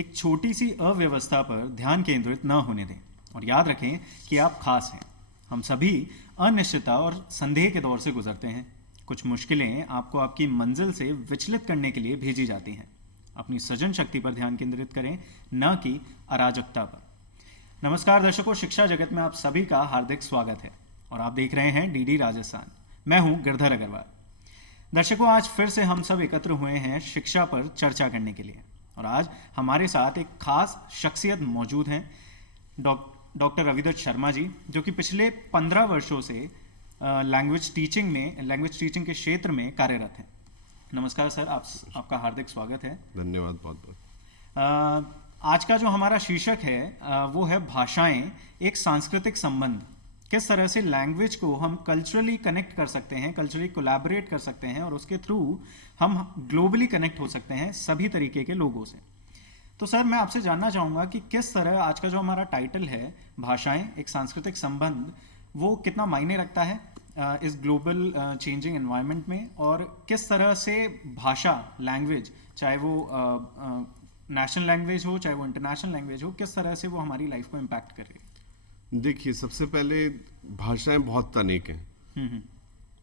एक छोटी सी अव्यवस्था पर ध्यान केंद्रित न होने दें और याद रखें कि आप खास हैं। हम सभी अनिश्चितता और संदेह के दौर से गुजरते हैं। कुछ मुश्किलें आपको आपकी मंजिल से विचलित करने के लिए भेजी जाती हैं। अपनी सृजन शक्ति पर ध्यान केंद्रित करें, न कि अराजकता पर। नमस्कार दर्शकों, शिक्षा जगत में आप सभी का हार्दिक स्वागत है और आप देख रहे हैं डीडी राजस्थान। मैं हूं गिरधर अग्रवाल। दर्शकों, आज फिर से हम सब एकत्र हुए हैं शिक्षा पर चर्चा करने के लिए और आज हमारे साथ एक खास शख्सियत मौजूद हैं, डॉक्टर रविदत्त शर्मा जी, जो कि पिछले 15 वर्षों से लैंग्वेज टीचिंग के क्षेत्र में कार्यरत हैं। नमस्कार सर, आपका हार्दिक स्वागत है। धन्यवाद बहुत बहुत। आज का जो हमारा शीर्षक है वो है भाषाएं एक सांस्कृतिक संबंध। किस तरह से लैंग्वेज को हम कल्चरली कनेक्ट कर सकते हैं, कल्चरली कोलैबोरेट कर सकते हैं और उसके थ्रू हम ग्लोबली कनेक्ट हो सकते हैं सभी तरीके के लोगों से। तो सर, मैं आपसे जानना चाहूँगा कि किस तरह आज का जो हमारा टाइटल है भाषाएं एक सांस्कृतिक संबंध, वो कितना मायने रखता है इस ग्लोबल चेंजिंग एनवायरनमेंट में, और किस तरह से भाषा, लैंग्वेज, चाहे वो नेशनल लैंग्वेज हो चाहे वो इंटरनेशनल लैंग्वेज हो, किस तरह से वो हमारी लाइफ को इम्पैक्ट करे। देखिए, सबसे पहले भाषाएं बहुत अनेक हैं।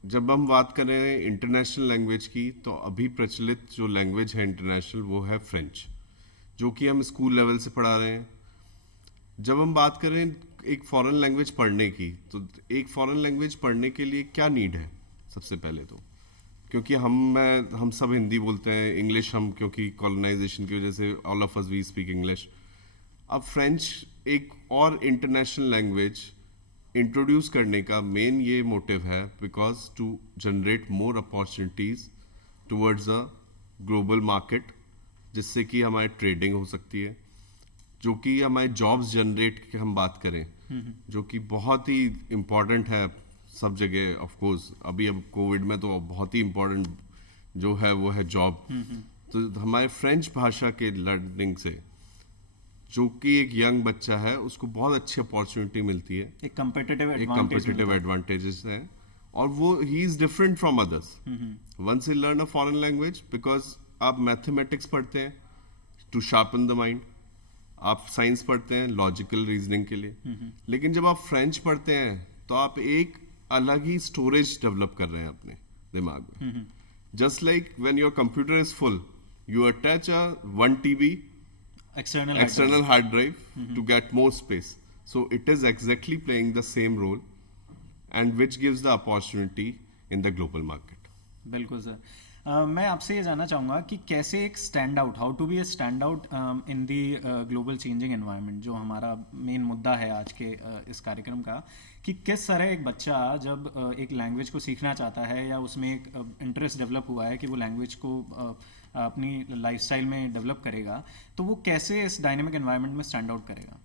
जब हम बात करें इंटरनेशनल लैंग्वेज की, तो अभी प्रचलित जो लैंग्वेज है इंटरनेशनल वो है फ्रेंच, जो कि हम स्कूल लेवल से पढ़ा रहे हैं। जब हम बात करें एक फॉरेन लैंग्वेज पढ़ने की, तो एक फॉरेन लैंग्वेज पढ़ने के लिए क्या नीड है? सबसे पहले तो क्योंकि हम सब हिंदी बोलते हैं, इंग्लिश हम क्योंकि कॉलोनाइजेशन की वजह से all of us we speak English. अब फ्रेंच एक और इंटरनेशनल लैंग्वेज इंट्रोड्यूस करने का मेन ये मोटिव है because to generate more opportunities towards a global market, जिससे कि हमारी ट्रेडिंग हो सकती है, जो कि हमारे जॉब्स जनरेट की हम बात करें, जो कि बहुत ही इम्पॉर्टेंट है सब जगह। ऑफ कोर्स अभी अब कोविड में तो बहुत ही इम्पोर्टेंट जो है वो है जॉब। तो हमारे फ्रेंच भाषा के लर्निंग से जो कि एक यंग बच्चा है उसको बहुत अच्छी अपॉर्चुनिटी मिलती है, एक कंपेटिटिव एडवांटेजेस है, और वो he is different from others once he learn a foreign language. Because आप मैथमेटिक्स पढ़ते हैं टू शार्पन द माइंड, आप साइंस पढ़ते हैं लॉजिकल रीजनिंग के लिए, लेकिन जब आप फ्रेंच पढ़ते हैं तो आप एक अलग ही स्टोरेज डेवलप कर रहे हैं अपने दिमाग में। Just like when your computer is full, you attach a 1 TB external hard drive to get more space. So it is exactly playing the same role, and which gives the opportunity in the global market. बिल्कुल सर। मैं आपसे ये जानना चाहूँगा कि कैसे एक stand out, how to be a stand out in the global changing environment, जो हमारा मेन मुद्दा है आज के इस कार्यक्रम का, कि किस तरह एक बच्चा जब एक लैंग्वेज को सीखना चाहता है या उसमें एक इंटरेस्ट डेवलप हुआ है कि वो लैंग्वेज को अपनी लाइफस्टाइल में डेवलप करेगा, तो वो कैसे इस डायनेमिक एनवायरनमेंट में स्टैंड आउट करेगा।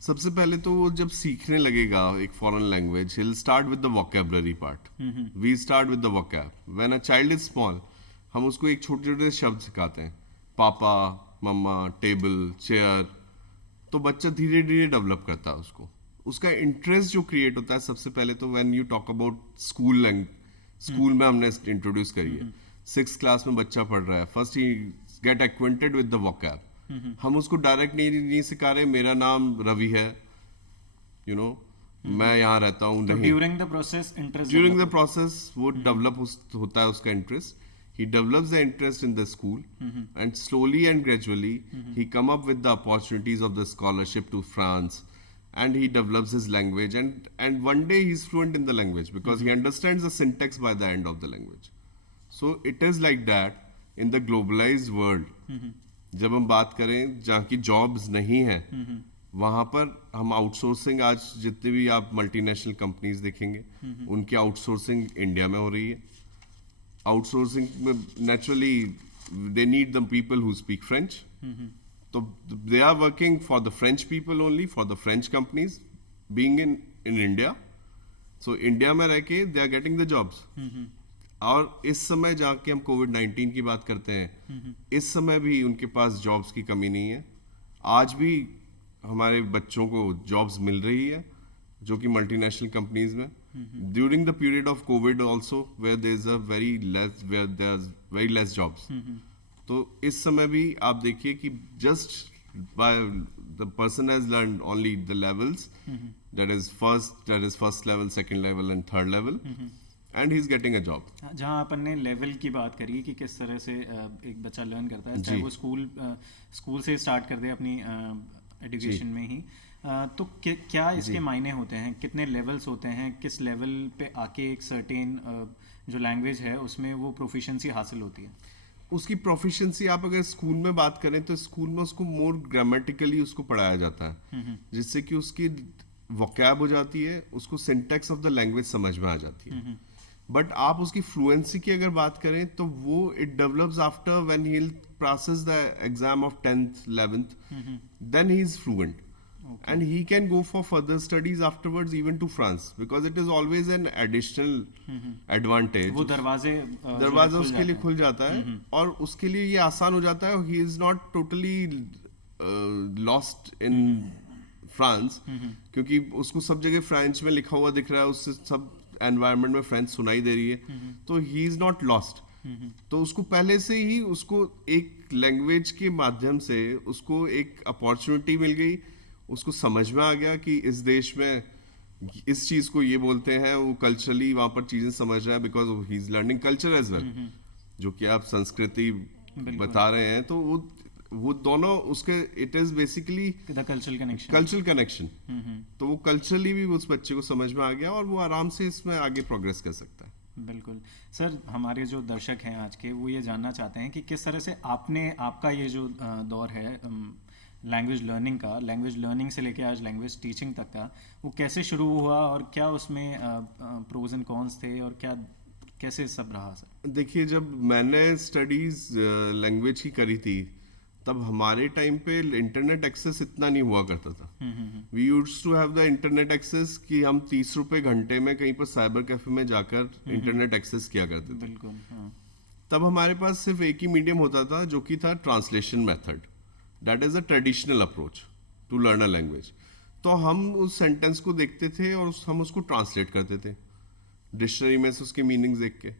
सबसे पहले तो वो जब सीखने लगेगा एक foreign language, he'll start with the vocabulary part. We start with the vocab. When a child is small, हम उसको एक छोटे छोटे शब्द सिखाते हैं, पापा, मम्मा, टेबल, चेयर। तो बच्चा धीरे धीरे डेवलप करता है उसका इंटरेस्ट जो क्रिएट होता है। सबसे पहले तो when you talk about school में हमने इंट्रोड्यूस करी है, 6th क्लास में बच्चा पढ़ रहा है, first he get acquainted with the vocab. हम उसको डायरेक्ट नहीं सिखा रहे मेरा नाम रवि है, मैं यहाँ रहता हूँ, नहीं। ड्यूरिंग द प्रोसेस वो डेवलप होता है उसका interest. he develops the interest in the school, and slowly and gradually he come up with the opportunities of the scholarship to France, and he develops his language, and one day he's fluent in the language because he understands the syntax by the end of the language. So it is like that in the globalized world. जब हम बात करें जहाँ की jobs नहीं है, वहाँ पर हम आउटसोर्सिंग, आज जितने भी आप मल्टीनेशनल कंपनीज देखेंगे उनकी आउटसोर्सिंग इंडिया में हो रही है। आउटसोर्सिंग में naturally they need the people who speak French, तो they are working for the French people only, for the French companies being in India. So India में रह के they are getting the jobs. और इस समय जाके हम कोविड-19 की बात करते हैं, इस समय भी उनके पास जॉब्स की कमी नहीं है। आज भी हमारे बच्चों को जॉब्स मिल रही है जो कि मल्टीनेशनल कंपनीज में। During the period of covid also, where there is very less jobs, तो इस समय भी आप देखिए कि just by the person has learn only the levels, that is first level, second level and third level, and he is getting a job. जहाँ अपन ने लेवल की बात करी कि किस तरह से एक बच्चा लर्न करता है, चाहे जी। वो स्कूल से स्टार्ट कर दे अपनी एजुकेशन में ही, तो क्या इसके मायने होते हैं, कितने लेवल्स होते हैं, किस लेवल पे आके एक सर्टेन जो लैंग्वेज है उसमें वो प्रोफिशिएंसी हासिल होती है? उसकी प्रोफिशिएंसी आप अगर स्कूल में बात करें तो स्कूल में उसको मोर ग्रामेटिकली उसको पढ़ाया जाता है, जिससे कि उसकी वोकैब हो जाती है, उसको सिंटैक्स ऑफ द लैंग्वेज समझ में आ जाती है। बट आप उसकी फ्लुएंसी की अगर बात करें तो वो it develops after when he passes the exam of 10th 11th, then he is fluent. Okay. And he can go for further studies afterwards even to France, because it is always an additional advantage. वो दरवाजा उसके लिए खुल जाता है और उसके लिए ये आसान हो जाता है. He is not totally lost in France, क्योंकि उसको सब जगह फ्रेंच में लिखा हुआ दिख रहा है, उससे सब एनवायरनमेंट में फ्रेंच सुनाई दे रही है, तो ही इज नॉट लॉस्ट. तो उसको पहले से ही उसको एक लैंग्वेज के माध्यम से उसको एक अपॉर्चुनिटी मिल गई, उसको समझ में आ गया कि इस देश में इस चीज को ये बोलते हैं, वो कल्चरली वहां पर चीजें समझ रहा है, because he is learning culture as well, जो कि आप संस्कृति बता रहे हैं, तो वो दोनों उसके it is basically cultural connection. तो वो कल्चरली भी उस बच्चे को समझ में आ गया और वो आराम से इसमें आगे प्रोग्रेस कर सकता है. बिल्कुल सर, हमारे जो दर्शक हैं आज के, वो ये जानना चाहते हैं कि किस तरह से आपका ये जो दौर है लैंग्वेज लर्निंग का, लैंग्वेज लर्निंग से लेके आज लैंग्वेज टीचिंग तक का, वो कैसे शुरू हुआ और क्या उसमें प्रोज एंड कॉन्स थे और क्या कैसे सब रहा सर? देखिए, जब मैंने स्टडीज लैंग्वेज की करी थी तब हमारे टाइम पे इंटरनेट एक्सेस इतना नहीं हुआ करता था. We used to have the internet access कि हम 30 रुपए घंटे में कहीं पर साइबर कैफे में जाकर इंटरनेट एक्सेस किया करते थे. बिल्कुल. तब हमारे पास सिर्फ एक ही मीडियम होता था, जो कि था translation method. That is a traditional approach to learn a language. तो हम उस सेंटेंस को देखते थे और हम उसको ट्रांसलेट करते थे डिक्शनरी में से उसके मीनिंग्स देख के.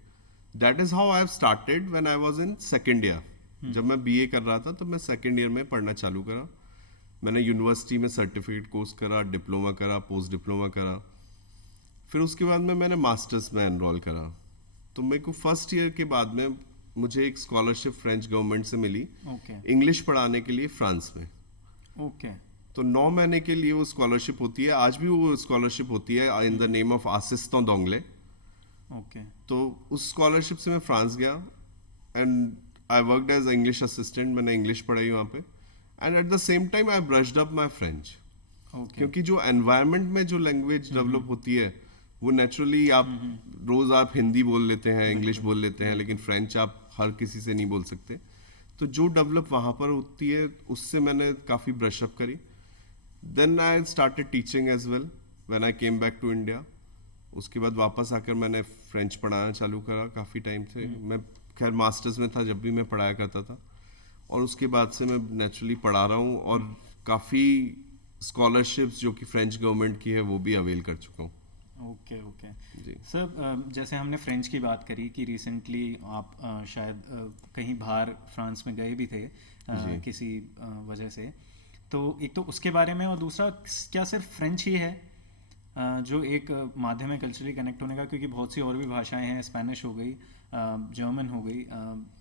That is how I have started when I was in second year. जब मैं बीए कर रहा था तो मैं सेकंड ईयर में पढ़ना चालू करा. मैंने यूनिवर्सिटी में सर्टिफिकेट कोर्स करा, डिप्लोमा करा, पोस्ट डिप्लोमा करा. फिर उसके बाद में मैंने मास्टर्स में एनरोल करा. तो मेरे को फर्स्ट ईयर के बाद में मुझे एक स्कॉलरशिप फ्रेंच गवर्नमेंट से मिली इंग्लिश पढ़ाने के लिए फ्रांस में. तो 9 महीने के लिए वो स्कॉलरशिप होती है. आज भी वो स्कॉलरशिप होती है in the name of assistant d'anglais. तो उस स्कॉलरशिप से मैं फ्रांस गया and I worked as English assistant. मैंने इंग्लिश पढ़ाई वहाँ पे, and at the same time I brushed up my French. क्योंकि जो environment में जो language develop होती है वो naturally आप रोज आप हिंदी बोल लेते हैं, इंग्लिश बोल लेते हैं, लेकिन फ्रेंच आप हर किसी से नहीं बोल सकते. तो जो डेवलप वहाँ पर होती है उससे मैंने काफ़ी ब्रश अप करी. Then I started teaching as well when I came back to India. उसके बाद वापस आकर मैंने फ्रेंच पढ़ाना चालू करा. काफ़ी टाइम से मैं खैर मास्टर्स में था जब भी मैं पढ़ाया करता था, और उसके बाद से मैं नेचुरली पढ़ा रहा हूँ और काफ़ी स्कॉलरशिप्स जो कि फ्रेंच गवर्नमेंट की है वो भी अवेल कर चुका हूँ. ओके जी सर, जैसे हमने फ्रेंच की बात करी कि रिसेंटली आप शायद कहीं बाहर फ्रांस में गए भी थे किसी वजह से, तो एक तो उसके बारे में, और दूसरा क्या सिर्फ फ्रेंच ही है जो एक माध्यम है कल्चरली कनेक्ट होने का? क्योंकि बहुत सी और भी भाषाएं हैं, स्पेनिश हो गई, जर्मन हो गई,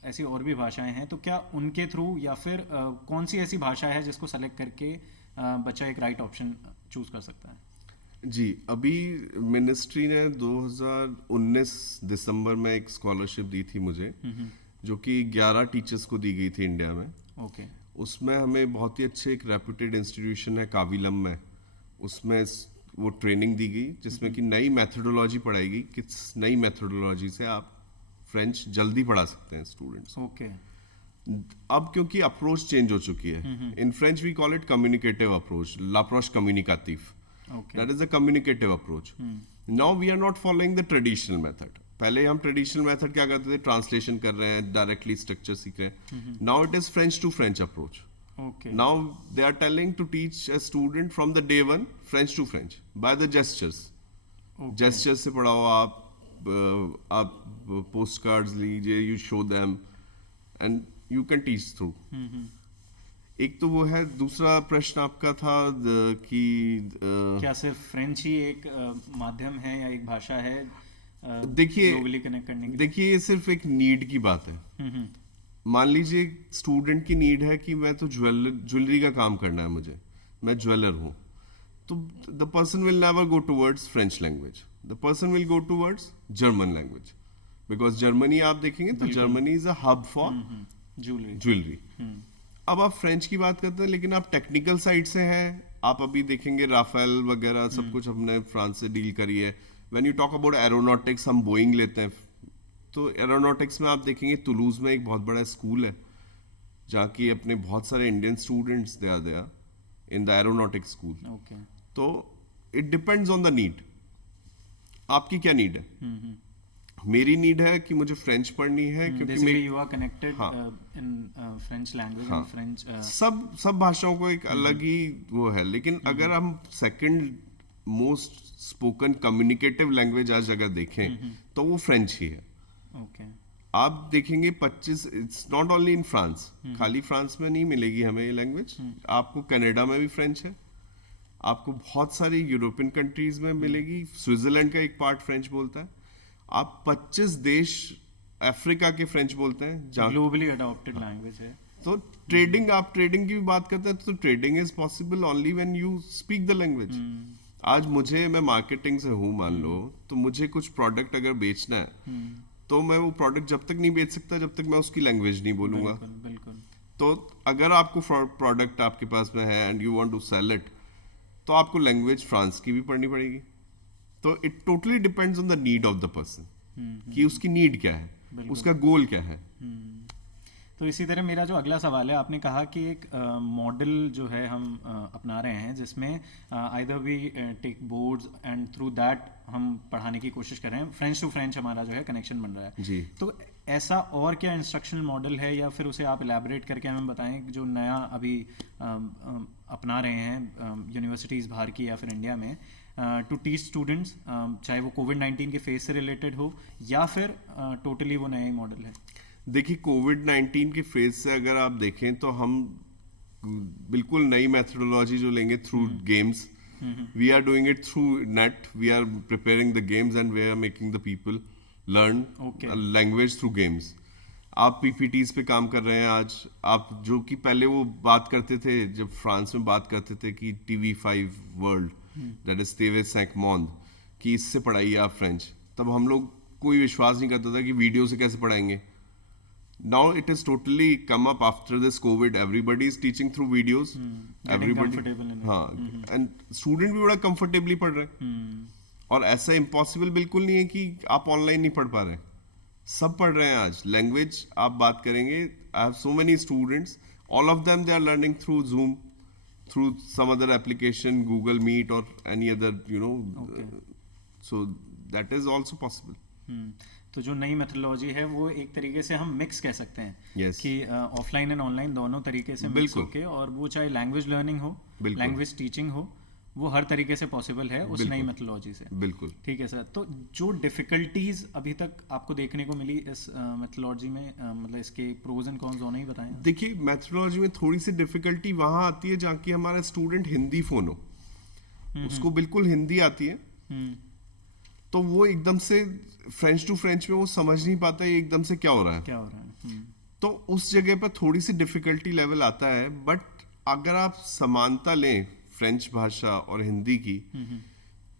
ऐसी और भी भाषाएं हैं. तो क्या उनके थ्रू या फिर कौन सी ऐसी भाषा है जिसको सेलेक्ट करके बच्चा एक राइट ऑप्शन चूज कर सकता है? जी, अभी मिनिस्ट्री ने 2019 दिसंबर में एक स्कॉलरशिप दी थी मुझे, जो कि 11 टीचर्स को दी गई थी इंडिया में. उसमें हमें बहुत ही अच्छे एक रेप्यूटेड इंस्टीट्यूशन है काविलम में, उसमें वो ट्रेनिंग दी गई जिसमें कि नई मेथोडोलॉजी पढ़ाई गई. किस नई मेथोडोलॉजी से आप फ्रेंच जल्दी पढ़ा सकते हैं स्टूडेंट्स. अब क्योंकि अप्रोच चेंज हो चुकी है, in French we call it communicative approach, l'approche communicative. That is a communicative approach. Now we are not following the traditional method. पहले हम ट्रेडिशनल मेथड क्या करते थे, ट्रांसलेशन कर रहे हैं, डायरेक्टली स्ट्रक्चर सीख रहे हैं. Now it is French to French approach. Now they are telling to teach a student from the day one French to French by the gestures. Gestures से पढ़ाओ आप पोस्ट कार्ड्स लीजिए, you show them, and you can teach through. एक तो वो है, दूसरा प्रश्न आपका था कि क्या सिर्फ फ्रेंच ही एक माध्यम है या एक भाषा है देखिए ग्लोबली कनेक्ट करने के देखिए ये सिर्फ एक नीड की बात है। लिए? मान लीजिए स्टूडेंट की नीड है कि मैं तो ज्वेलरी का काम करना है मुझे, मैं ज्वेलर हूँ, तो the person will never go towards French language, the person will go towards German language, because Germany आप देखेंगे तो Germany is a hub for jewellery. अब आप फ्रेंच की बात करते हैं, लेकिन आप टेक्निकल साइड से हैं, आप अभी देखेंगे राफेल वगैरह सब कुछ हमने फ्रांस से डील करी है। When you talk about aeronautics, हम बोइंग लेते हैं, तो एरोनॉटिक्स में आप देखेंगे तुलूज में एक बहुत बड़ा स्कूल है जहाँ की अपने बहुत सारे Indian students they are in the aeronautics school. Okay. तो it depends on the need, आपकी क्या नीड है। मेरी नीड है कि मुझे फ्रेंच पढ़नी है क्योंकि बेसिकली यू आर कनेक्टेड हाँ। इन फ्रेंच लैंग्वेज हाँ। एंड फ्रेंच सब भाषाओं को एक अलग ही वो है, लेकिन अगर हम second most spoken communicative language आज अगर देखें तो वो फ्रेंच ही है। ओके। आप देखेंगे 25, it's not only in France, खाली फ्रांस में नहीं मिलेगी हमें ये लैंग्वेज, आपको कनाडा में भी फ्रेंच है, आपको बहुत सारी यूरोपियन कंट्रीज में मिलेगी, स्विट्जरलैंड का एक पार्ट फ्रेंच बोलता है, आप 25 देश अफ्रीका के फ्रेंच बोलते हैं जहाँ ग्लोबली अडॉप्टेड लैंग्वेज है। तो ट्रेडिंग, आप ट्रेडिंग की भी बात करते हैं तो trading is possible only when you speak the language. आज मैं मार्केटिंग से हूँ मान लो, तो मुझे कुछ प्रोडक्ट अगर बेचना है तो मैं वो प्रोडक्ट जब तक नहीं बेच सकता जब तक मैं उसकी लैंग्वेज नहीं बोलूंगा। बिल्कुल। तो अगर आपको प्रोडक्ट आपके पास में है and you want to sell it, तो आपको लैंग्वेज फ्रांस की भी पढ़नी पड़ेगी। तो it totally depends on the need of the person कि उसकी नीड क्या है, उसका गोल क्या है। तो इसी तरह मेरा जो अगला सवाल है, आपने कहा कि एक मॉडल जो है हम अपना रहे हैं जिसमें either we take boards and through that हम पढ़ाने की कोशिश कर रहे हैं, फ्रेंच टू फ्रेंच हमारा जो है कनेक्शन बन रहा है जी। तो ऐसा और क्या इंस्ट्रक्शनल मॉडल है, या फिर उसे आप इलेबोरेट करके हमें बताएं जो नया अभी अपना रहे हैं यूनिवर्सिटीज़ बाहर की या फिर इंडिया में टू टीच स्टूडेंट्स, चाहे वो कोविड-19 के फेस से रिलेटेड हो या फिर टोटली वो नया ही मॉडल है? देखिए कोविड-19 के फेज से अगर आप देखें तो हम बिल्कुल नई मेथोडोलॉजी जो लेंगे through games, we are doing it through net, we are preparing the games and we are making the people learn language through games. आप पीपीटीज पे काम कर रहे हैं आज, आप जो कि पहले वो बात करते थे जब फ्रांस में बात करते थे कि TV5 world that is TV 5 monde कि इससे पढ़ाइए आप फ्रेंच, तब हम लोग कोई विश्वास नहीं करता था कि वीडियो से कैसे पढ़ाएंगे। Now it is totally come up after this COVID. Everybody is teaching through videos. Everybody, हाँ, and student भी बड़ा comfortably पढ़ रहे हैं। और ऐसा impossible बिल्कुल नहीं है कि आप online नहीं पढ़ पा रहे हैं, सब पढ़ रहे हैं आज। Language आप बात करेंगे, I have so many students, all of them they are learning through Zoom, through some other application, Google Meet or any other, so that is also possible. तो जो नई मेथोडोलॉजी है वो एक तरीके से हम मिक्स कह सकते हैं yes. कि ऑफलाइन एंड ऑनलाइन दोनों तरीके से मिक्स होके, और वो चाहे लैंग्वेज लर्निंग हो, लैंग्वेज टीचिंग हो, वो हर तरीके से पॉसिबल है उस नई मेथोडोलॉजी से। बिल्कुल ठीक है सर। तो जो डिफिकल्टीज अभी तक आपको देखने को मिली इस मेथोडोलॉजी में, मतलब इसके प्रोज एंड कॉन्स दोनों ही बताएं। देखिए मेथोडोलॉजी में थोड़ी सी डिफिकल्टी वहां आती है जहाँ की हमारा स्टूडेंट हिंदी फोन हो, उसको बिल्कुल हिंदी आती है, तो वो एकदम से फ्रेंच टू फ्रेंच में वो समझ नहीं पाता है एकदम से क्या हो रहा है। तो उस जगह पर थोड़ी सी डिफिकल्टी लेवल आता है। बट अगर आप समानता लें फ्रेंच भाषा और हिंदी की,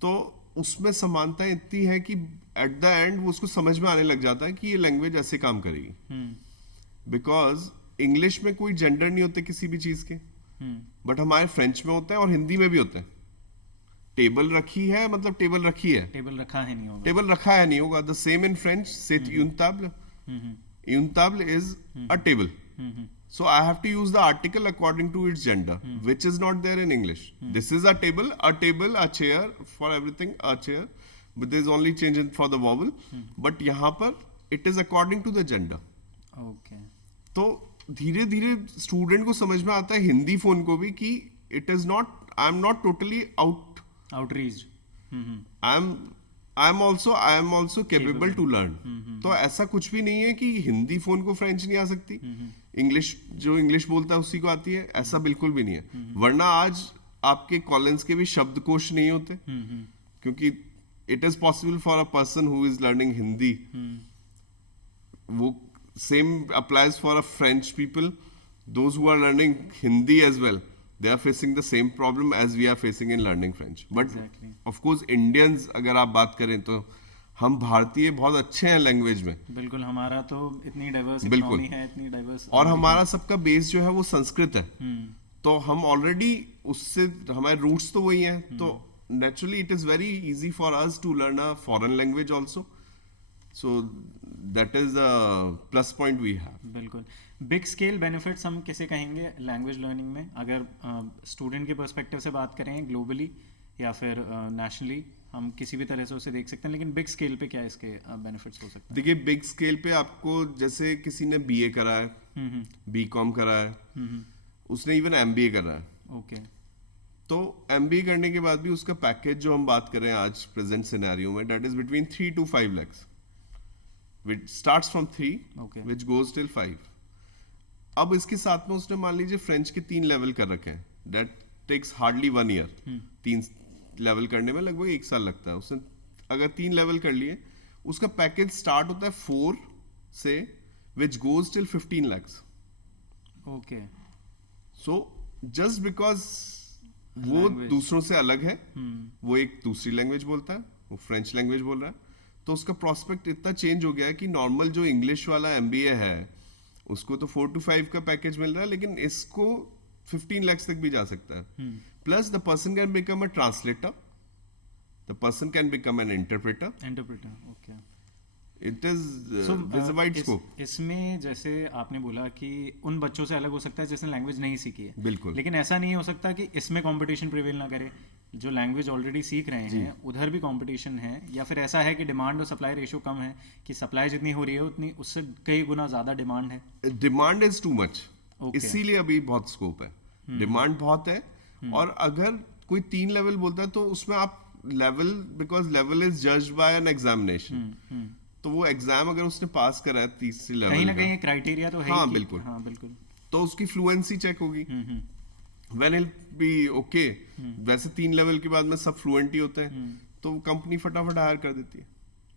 तो उसमें समानता इतनी है कि एट द एंड वो उसको समझ में आने लग जाता है कि ये लैंग्वेज ऐसे काम करेगी। बिकॉज इंग्लिश में कोई जेंडर नहीं होते किसी भी चीज के, बट हमारे फ्रेंच में होते हैं और हिंदी में भी होते हैं। टेबल रखी है मतलब टेबल रखी है, टेबल रखा है नहीं होगा, टेबल रखा है नहीं होगा। The same in French, set une table, une table is a table, so I have to use the article according to its gender, which is not there in English. This is a table, a chair, for everything a chair, but there is only change in for the vowel, but यहाँ पर it is according to the gender. Okay. तो धीरे धीरे student को समझ में आता है हिंदी फोन को भी कि it is not, I am not totally outreached. I am I am also capable to learn. तो ऐसा कुछ भी नहीं है कि हिंदी फोन को फ्रेंच नहीं आ सकती, इंग्लिश जो इंग्लिश बोलता है उसी को आती है, ऐसा बिल्कुल भी नहीं है। वरना आज आपके कॉलेज के भी शब्दकोश नहीं होते, क्योंकि it is possible for a person who is learning Hindi, वो same applies for a French people, those who are learning Hindi as well, they are facing the same problem as we are facing in learning French. But Exactly. of course Indians अगर आप बात करें तो हम भारतीय बहुत अच्छे हैं लैंग्वेज में, बिल्कुल। हमारा तो इतनी डाइवर्स बिल्कुल। इकोनॉमी है, इतनी डाइवर्स, और हमारा सबका बेस जो है वो संस्कृत है, तो हम ऑलरेडी उससे, हमारे रूट्स तो वही हैं, तो naturally it is very easy for us to learn a foreign language also, so that is the plus point we have. बिल्कुल। बिग स्केल बेनिफिट्स हम किसे कहेंगे लैंग्वेज लर्निंग में, अगर स्टूडेंट के पर्सपेक्टिव से बात करें ग्लोबली या फिर नेशनली, हम किसी भी तरह से उसे देख सकते हैं, लेकिन बिग स्केल पे क्या इसके बेनिफिट्स हो सकते हैं? देखिए बिग स्केल पे आपको, जैसे किसी ने बीए करा है, बीकॉम करा है, उसने इवन एमबीए करा है, ओके, तो एमबीए करने के बाद भी उसका पैकेज जो हम बात करें आज प्रेजेंट सिनेरियो में, that is between 3 to 5 lakhs, which starts from 3, Okay. which goes till 5। अब इसके साथ में उसने मान लीजिए फ्रेंच के 3 लेवल कर रखे हैं, that takes hardly 1 year, 3 level करने में लगभग 1 साल लगता है। उसने अगर 3 लेवल कर लिए, उसका पैकेज स्टार्ट होता है 4 से, which goes till 15 lakhs। Okay. So just because वो Language. दूसरों से अलग है, वो एक दूसरी लैंग्वेज बोलता है, वो फ्रेंच लैंग्वेज बोल रहा है, तो उसका प्रोस्पेक्ट इतना चेंज हो गया है कि नॉर्मल जो इंग्लिश वाला एमबीए है उसको तो 4 to 5 का पैकेज मिल रहा है, लेकिन इसको 15 lakhs तक भी जा सकता है। Plus the person can become a translator, the person can become an interpreter, interpreter, okay. It is there's a wide scope। इसमें जैसे आपने बोला कि उन बच्चों से अलग हो सकता है जिसने लैंग्वेज नहीं सीखी है, बिल्कुल। लेकिन ऐसा नहीं हो सकता कि इसमें कंपटीशन प्रिवेल ना करे, जो लैंग्वेज ऑलरेडी सीख रहे हैं उधर भी कंपटीशन है, या फिर ऐसा है कि डिमांड और सप्लाई रेशियो कम है, कि सप्लाई जितनी हो रही है उतनी उससे कई गुना ज्यादा डिमांड है? Demand is too much, Okay. इसीलिए अभी बहुत स्कोप है, डिमांड बहुत है। और अगर कोई 3 लेवल बोलता है तो उसमें आप level, because level is judged bye an examination, तो वो एग्जाम अगर उसने पास करा है तीसरे लेवल कहीं ना का, कहीं क्राइटेरिया तो है हाँ, ही कि- बिल्कुल। हाँ बिल्कुल। तो उसकी फ्लुएंसी चेक होगी, वेन इल बी ओके। वैसे 3 लेवल के बाद में सब फ्लुएंट ही होते हैं, तो कंपनी फटाफट हायर कर देती है।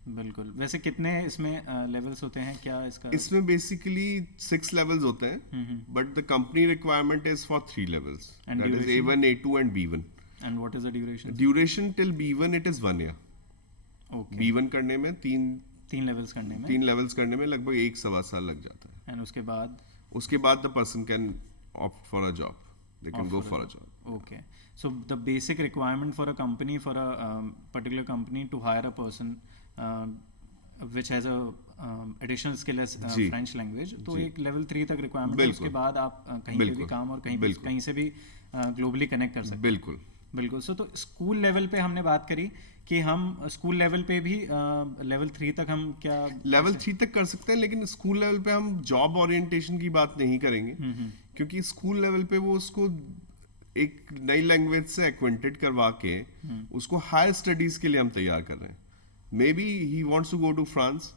बिल्कुल। वैसे कितने इसमें लेवल्स होते हैं, क्या इसका? इसमें बेसिकली 6 लेवल्स होते हैं, but the company requirement is for 3 levels, And that is duration? A1, A2 and B1। And what is the duration? Duration till B1 it is 1 year। Okay. B1 करने में 3 levels करने में, 3 levels करने में लगभग 1-1.25 साल लग जाता है। एंड उसके बाद? उसके बाद the person can opt for a job, they can Opt go for a for a job. Okay. So the basic requirement for a company, for a particular company to hire a person which has a additional skill as जी। French language, तो जी। एक level 3 तक requirement है, बिल्कुल। उसके बाद आप कहीं पे भी बिल्कुल। काम और कहीं बिल्कुल। कहीं से भी ग्लोबली कनेक्ट कर सकते हैं। बिल्कुल। बिल्कुल। सो तो स्कूल लेवल पे हमने बात करी कि हम स्कूल लेवल पे भी लेवल 3 तक हम क्या लेवल 3 तक कर सकते हैं, लेकिन स्कूल लेवल पे हम जॉब ओरिएंटेशन की बात नहीं करेंगे, क्योंकि स्कूल लेवल पे वो उसको एक नई लैंग्वेज से एक्वेंटेड करवा के उसको हायर स्टडीज के लिए हम तैयार कर रहे हैं। Maybe he wants to go to France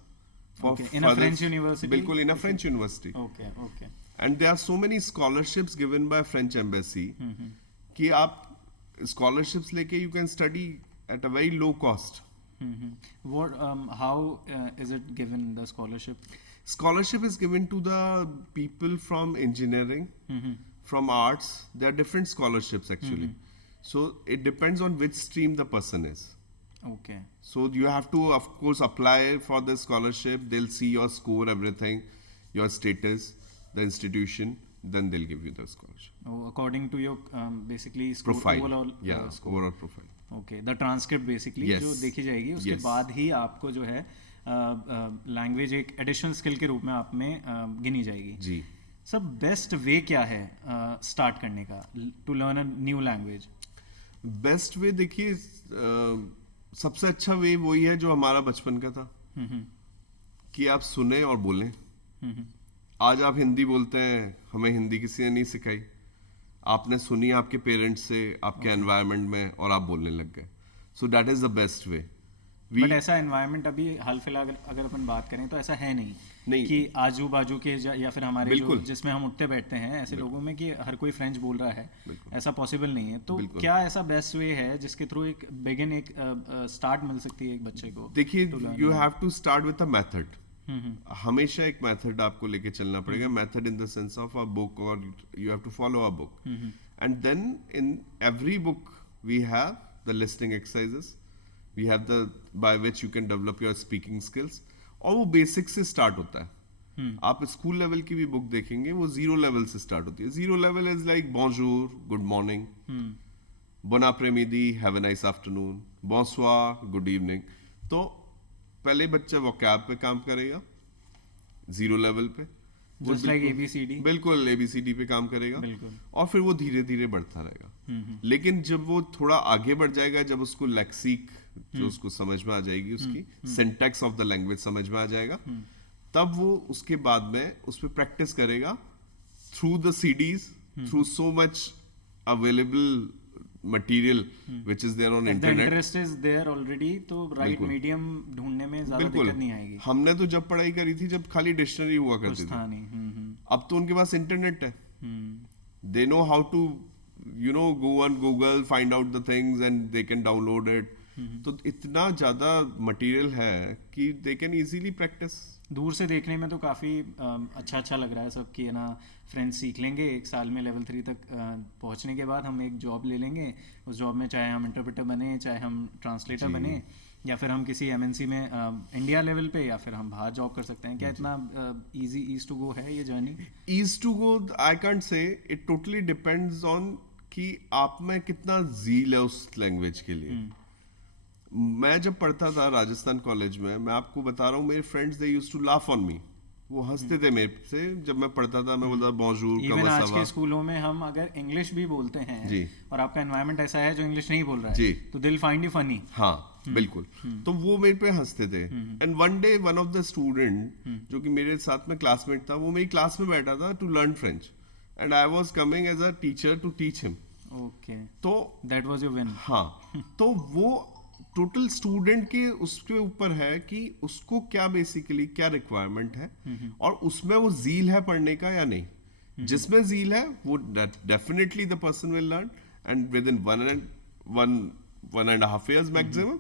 for Okay, in a French university? बिल्कुल, in a French university, okay okay. And there are so many scholarships given by French embassy कि आप स्कॉलरशिप्स लेके you can study at a very low cost. What how is it given, the scholarship? Scholarship is given to the people from engineering, from arts. There are different scholarships actually. So it depends on which stream the person is. Okay. So you have to, of course, apply for the scholarship. They'll see your score, everything, your status, the institution. Then they'll give you the scholarship. Oh, according to your basically score, Profile. overall Yeah, score. overall profile. Okay. The transcript basically Yes. जो देखी जाएगी, उसके Yes. बाद ही आपको जो है language एक additional skill के रूप में आप में गिनी जाएगी। जी। सब बेस्ट वे क्या है स्टार्ट करने का to learn a new language? Best way देखिए, सबसे अच्छा वे वही है जो हमारा बचपन का था, कि आप सुने और बोलें। आज आप हिंदी बोलते हैं, हमें हिंदी किसी ने नहीं सिखाई, आपने सुनी आपके पेरेंट्स से, आपके एनवायरनमेंट में, और आप बोलने लग गए। सो that is the best way, but ऐसा एनवायरनमेंट अभी हाल फिलहाल अगर अपन बात करें तो ऐसा है नहीं कि आजू बाजू के या फिर हमारे जो जिसमें हम उठते बैठते हैं ऐसे लोगों में कि हर कोई फ्रेंच बोल रहा है, ऐसा पॉसिबल नहीं है। तो क्या ऐसा बेस्ट वे है जिसके थ्रू एक स्टार्ट मिल सकती है एक बच्चे को? देखिए, you have to start with a method. हमेशा एक मेथड आपको लेके चलना पड़ेगा, method in the sense of a book, और you have to follow a book, and then in every book we have the listening exercises, we have the by which you can develop your speaking skills, और वो basic से start होता है। आप school level की भी book देखेंगे, वो जीरो लेवल से स्टार्ट होती है। जीरो लेवल इज लाइक बॉन्जूर, गुड मॉर्निंग, बोन après-midi, have a nice afternoon, bonsoir, good evening. तो पहले बच्चा वोकैब पे काम करेगा जीरो लेवल पे, जस्ट लाइक ABCD, बिल्कुल ABCD पे काम करेगा, और फिर वो धीरे धीरे बढ़ता रहेगा। लेकिन जब वो थोड़ा आगे बढ़ जाएगा, जब उसको लेक्सिक जो उसको समझ में आ जाएगी, उसकी सिंटैक्स ऑफ द लैंग्वेज समझ में आ जाएगा, तब वो उसके बाद में उस पर प्रैक्टिस करेगा through the CDs, through so much available material which is there on internet. The interest is there already, तो right medium ढूंढने में ज्यादा दिक्कत नहीं आएगी। हमने तो जब पढ़ाई करी थी जब खाली डिक्शनरी हुआ करती थी, अब तो उनके पास इंटरनेट है, they know how to go on Google, find out the things and they can download it. तो इतना ज्यादा मटेरियल है कि they can easily practice. दूर से देखने में तो काफ़ी अच्छा लग रहा है सब कि है ना, फ्रेंच सीख लेंगे एक साल में, लेवल 3 तक पहुंचने के बाद हम एक जॉब ले लेंगे, उस जॉब में चाहे हम इंटरप्रेटर बने, चाहे हम ट्रांसलेटर बने, या फिर हम किसी MNC में इंडिया लेवल पे, या फिर हम बाहर जॉब कर सकते हैं। क्या इतना इजी ईज टू गो है ये journey? Easy to go I can't say, it totally depends on कि आप में कितना ज़ील है उस लैंग्वेज के लिए। मैं जब पढ़ता था राजस्थान कॉलेज में, मैं आपको बता रहा हूँ, मेरे friends they used to laugh on me, वो हंसते थे मेरे से जब मैं पढ़ता था। मैं बोलता बॉन्जूर, इवन आज के स्कूलों में हम अगर इंग्लिश भी बोलते हैं जी, और आपका एनवायरनमेंट ऐसा है जो इंग्लिश नहीं बोल रहा है जी, तो दिल फाइंड यू फनी। हाँ बिल्कुल। तो वो मेरे पे हंसते थे, and one day one of the student जो कि मेरे साथ में क्लासमेट था, वो मेरी क्लास में बैठा था to learn French, and I was coming as a teacher to teach him. Okay, तो दैट वाज योर विन। हाँ, तो वो टोटल स्टूडेंट के उसके ऊपर है कि उसको क्या बेसिकली क्या रिक्वायरमेंट है, और उसमें वो जील है पढ़ने का या नहीं। जिसमें जील है वो definitely the person will learn, and with in one and a half years maximum,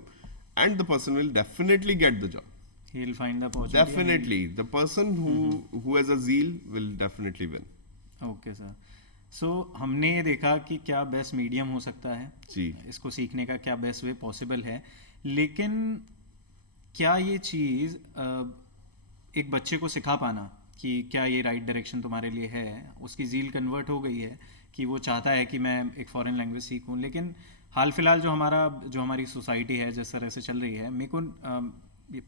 and the person will definitely get the job. He'll find the opportunity. Definitely, the person who has a zeal will definitely win. Okay sir. So हमने ये देखा कि क्या best medium हो सकता है जी, इसको सीखने का क्या बेस्ट वे पॉसिबल है, लेकिन क्या ये चीज़ एक बच्चे को सिखा पाना कि क्या ये राइट डायरेक्शन तुम्हारे लिए है, उसकी जील कन्वर्ट हो गई है कि वो चाहता है कि मैं एक फॉरेन लैंग्वेज सीखूं, लेकिन हाल फिलहाल जो हमारी सोसाइटी है जिस तरह से चल रही है, मेरे को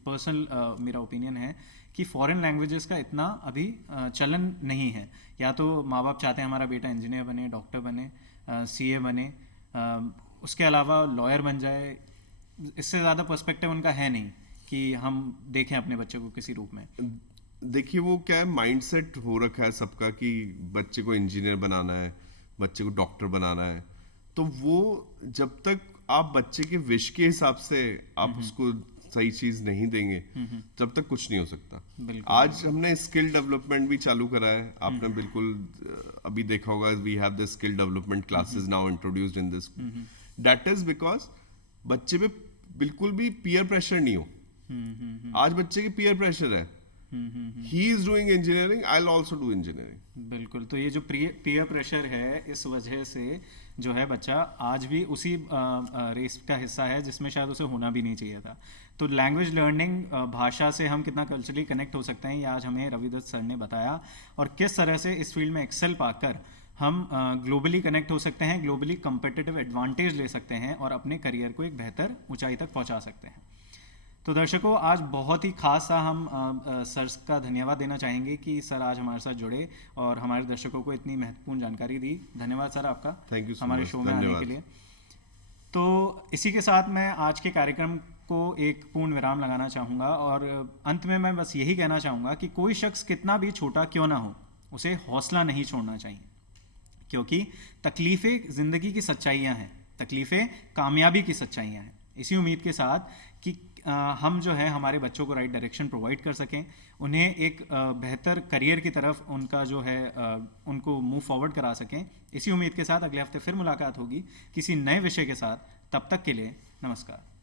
पर्सनल मेरा ओपिनियन है कि फॉरेन लैंग्वेजेस का इतना अभी चलन नहीं है। या तो माँ बाप चाहते हैं हमारा बेटा इंजीनियर बने, डॉक्टर बने, CA बने, उसके अलावा लॉयर बन जाए, इससे ज़्यादा पर्सपेक्टिव उनका है नहीं कि हम देखें अपने बच्चे को किसी रूप में। देखिए वो क्या है, माइंडसेट हो रखा है सबका कि बच्चे को इंजीनियर बनाना है, बच्चे को डॉक्टर बनाना है। तो वो जब तक आप बच्चे के विश के हिसाब से आप उसको सही चीज नहीं देंगे, तब तक कुछ नहीं हो सकता। आज हमने स्किल डेवलपमेंट भी चालू करा है, आपने बिल्कुल अभी देखा होगा, we have the skill development classes now introduced in this. That is because बच्चे पे बिल्कुल भी पीयर प्रेशर नहीं हो। आज बच्चे के पीयर प्रेशर है, he is doing engineering, I will also do engineering. बिल्कुल, तो ये जो पीयर प्रेशर है, इस वजह से जो है बच्चा आज भी उसी रेस का हिस्सा है जिसमें शायद उसे होना भी नहीं चाहिए था। तो लैंग्वेज लर्निंग, भाषा से हम कितना कल्चरली कनेक्ट हो सकते हैं, ये आज हमें रविदत्त सर ने बताया, और किस तरह से इस फील्ड में एक्सेल पाकर हम ग्लोबली कनेक्ट हो सकते हैं, ग्लोबली कम्पिटिटिव एडवांटेज ले सकते हैं और अपने करियर को एक बेहतर ऊंचाई तक पहुंचा सकते हैं। तो दर्शकों, आज बहुत ही खास सा हम सर का धन्यवाद देना चाहेंगे कि सर आज हमारे साथ जुड़े और हमारे दर्शकों को इतनी महत्वपूर्ण जानकारी दी। धन्यवाद सर आपका, थैंक यू हमारे शो में आने के लिए। तो इसी के साथ मैं आज के कार्यक्रम को एक पूर्ण विराम लगाना चाहूँगा, और अंत में मैं बस यही कहना चाहूँगा कि कोई शख्स कितना भी छोटा क्यों ना हो, उसे हौसला नहीं छोड़ना चाहिए, क्योंकि तकलीफ़ें ज़िंदगी की सच्चाइयाँ हैं, तकलीफ़ें कामयाबी की सच्चाइयाँ हैं। इसी उम्मीद के साथ कि हम जो है हमारे बच्चों को राइट डायरेक्शन प्रोवाइड कर सकें, उन्हें एक बेहतर करियर की तरफ उनका जो है उनको मूव फॉरवर्ड करा सकें। इसी उम्मीद के साथ अगले हफ्ते फिर मुलाकात होगी किसी नए विषय के साथ। तब तक के लिए नमस्कार।